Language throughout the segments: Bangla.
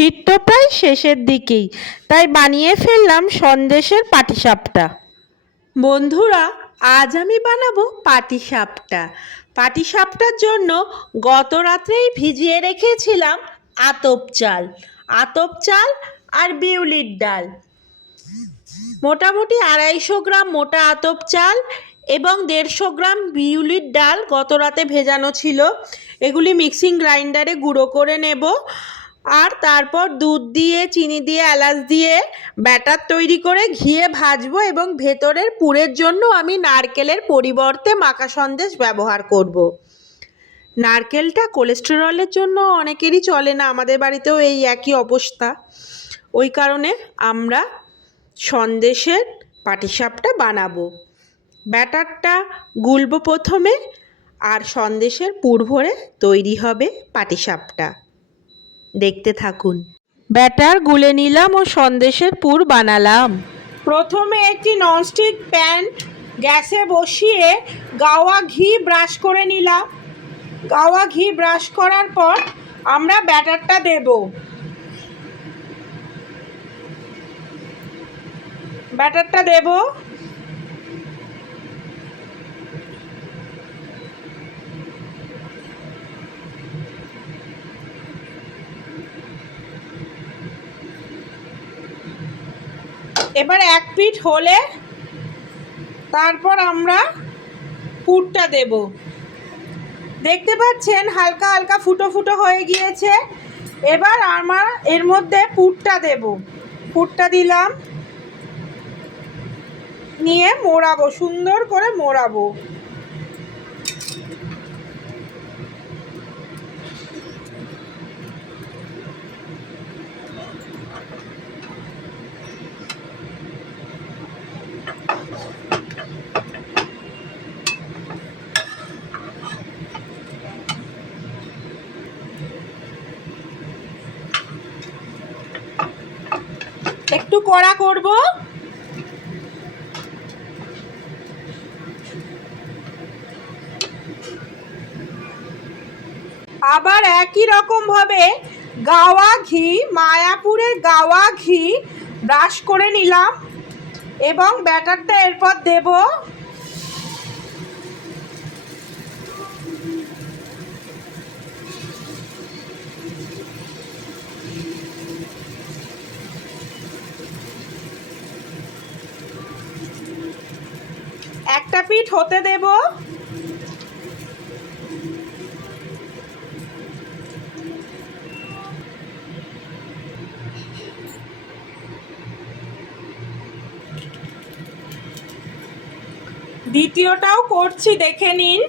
শীত তো প্রায় শেষের দিকেই, তাই বানিয়ে ফেললাম সন্দেশের পাটিসাপটা। বন্ধুরা, আজ আমি বানাবো পাটিসাপটা। পাটিসাপটার জন্য গত রাত্রেই ভিজিয়ে রেখেছিলাম আতপ চাল আর বিউলির ডাল। মোটামুটি 250 গ্রাম মোটা আতপ চাল এবং 150 গ্রাম বিউলির ডাল গত রাতে ভেজানো ছিল। এগুলি মিক্সিং গ্রাইন্ডারে গুঁড়ো করে নেব। আর তারপর দুধ দিয়ে, চিনি দিয়ে, এলাচ দিয়ে ব্যাটার তৈরি করে ঘিয়ে ভাজবো এবং ভেতরের পুরের জন্য আমি নারকেলের পরিবর্তে মাখা সন্দেশ ব্যবহার করব। নারকেলটা কোলেস্টেরলের জন্য অনেকেরই চলে না, আমাদের বাড়িতেও এই একই অবস্থা। ওই কারণে আমরা সন্দেশের পাটিসাপটা বানাবো। ব্যাটারটা গুলবো প্রথমে, আর সন্দেশের পুর ভরে তৈরি হবে পাটিসাপটা। দেখতে থাকুন। ব্যাটার গুলে নিলাম ও সন্দেশের পুর বানালাম। প্রথমে একটি ননস্টিক প্যান গ্যাসে বসিয়ে গাওয়া ঘি ব্রাশ করে নিলাম। গাওয়া ঘি ব্রাশ করার পর আমরা ব্যাটারটা দেব। এবার এক পিঠ হলে তারপর আমরা পুরটা দেব। দেখতে পাচ্ছেন হালকা হালকা ফুটো ফুটো হয়ে গিয়েছে। এবার আমরা এর মধ্যে পুরটা দেব। পুরটা দিলাম, নিয়ে মোড়াবো, সুন্দর করে মোড়াবো। একটু কড়া করব। আবার একই রকম ভাবে গাওয়া ঘি, মায়াপুরের গাওয়া ঘি ব্রাশ করে নিলাম এবং ব্যাটারটা এরপর দেব। একটা পিঠ হতে দেব। দ্বিতীয়টাও করছি, দেখে নিন।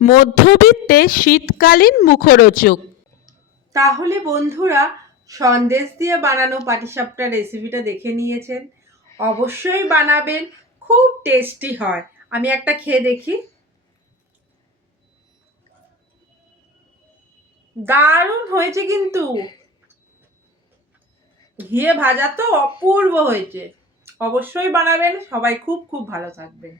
মধ্যবিত্তে শীতকালীন মুখরোচক। তাহলে বন্ধুরা, সন্দেশ দিয়ে বানানো পাটিসাপটার রেসিপিটা দেখে নিয়েছেন। অবশ্যই বানাবেন, খুব টেস্টি হয়। আমি একটা খেয়ে দেখি। দারুণ হয়েছে, কিন্তু ঘিয়ে ভাজা তো অপূর্ব হয়েছে। অবশ্যই বানাবেন, সবাই খুব খুব ভালো থাকবেন।